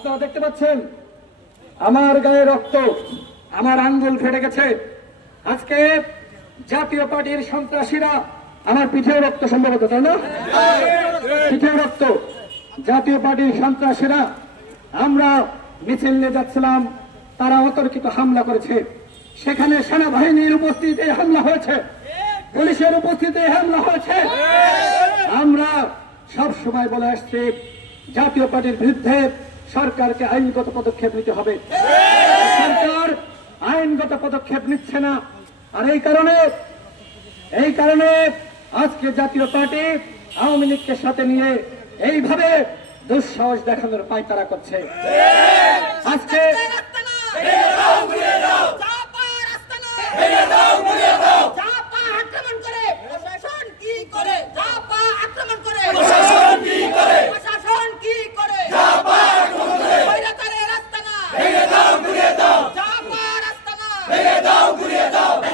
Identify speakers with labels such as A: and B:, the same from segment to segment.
A: আপনারা দেখতে পাচ্ছেন? আমার গায়ে রক্ত, আমার আঙ্গুল ফেটে গেছে। আজকে জাতীয় পার্টির সন্ত্রাসীরা আমার পিঠেও রক্ত সম্ভবত, তাই না? পিঠেও রক্ত। জাতীয় পার্টির সন্ত্রাসীরা, আমরা মিছিল নিয়ে যাচ্ছিলাম, তারা অতর্কিত হামলা করেছে। সেখানে সেনাবাহিনীর উপস্থিতিতে হামলা হয়েছে। পুলিশের উপস্থিতিতে হামলা হয়েছে। আমরা সব সময় বলে আসছি, জাতীয় পার্টির বিরুদ্ধে সরকারকে আইনগত পদক্ষেপ নিতে হবে। সরকার আইনগত পদক্ষেপ নিচ্ছে না। আর এই কারণে এই কারণে আজকে জাতীয় পার্টি আওয়ামী লীগকে সাথে নিয়ে এইভাবে দুঃসাহস দেখানোর পায়তারা করছে। আজকে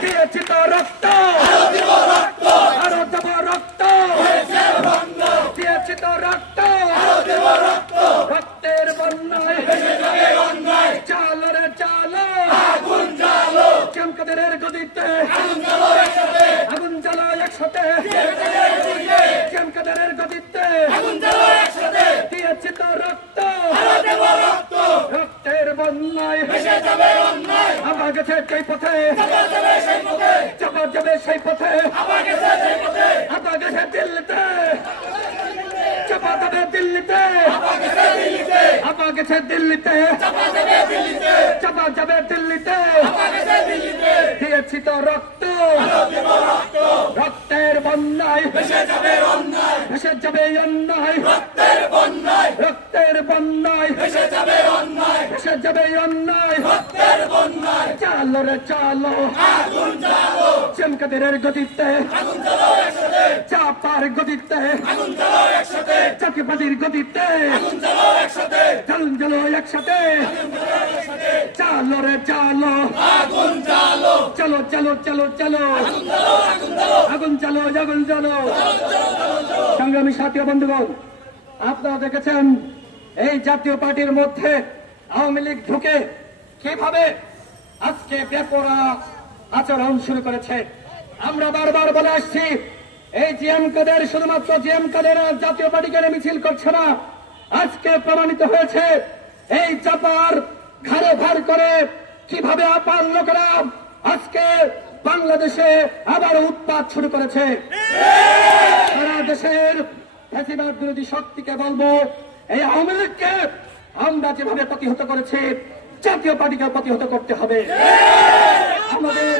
A: দিয়েছি তো রক্ত আরও দেব রক্ত দিয়েছি তো রক্ত রক্তের বন্যায় চালো রে চালো চমকাদের গদিতে। আগুন জ্বালো একসাথে। চমকাদের গদিতে। দিয়েছি তো রক্ত। রক্তের বন্যায়। আমার গেছে সেই পথে চাপা যাবে সেই পথে আবার গেছে দিল্লিতে চাপা যাবে দিল্লিতে আবার গেছে দিল্লিতে। চাপা যাবে দিল্লিতে। দিয়েছি তো রক্ত। রক্তের বন্যায়। ভেসে যাবে অন্যায়। রক্তের বন্যায়। ভেসে যাবে অন্যায়। চালো রে চালো চমকাদের গতিতে চাপার গতিতে চাকিপাতির গতিতে চলুন চলো একসাথে চালো রে চালো চলো চলো চলো চলো আগুন চালো আগুন চালো সংগ্রামী সাথী বন্ধুগণ আপনারা দেখেছেন এই জাতীয় পার্টির মধ্যে আওয়ামী লীগ ঢুকে কীভাবে আজকে বেপরা আচরণ শুরু করেছে? আমরা বারবার বলে আসছি, এই জিএম কাদের, শুধুমাত্র জিএম কাদের জাতীয় পার্টিকে মিছিল করছে না? আজকে প্রমাণিত হয়েছে, এই চাপার ঘাড়ে ভার করে কীভাবে আপার লোকেরা আজকে বাংলাদেশে আবার উৎপাত শুরু করেছে। সারা দেশের ফ্যাসিবাদ বিরোধী শক্তিকে বলব, এই আওয়ামী লীগকে আমরা যেভাবে প্রতিহত করেছি জাতীয় পার্টিকে প্রতিহত করতে হবে। আমাদের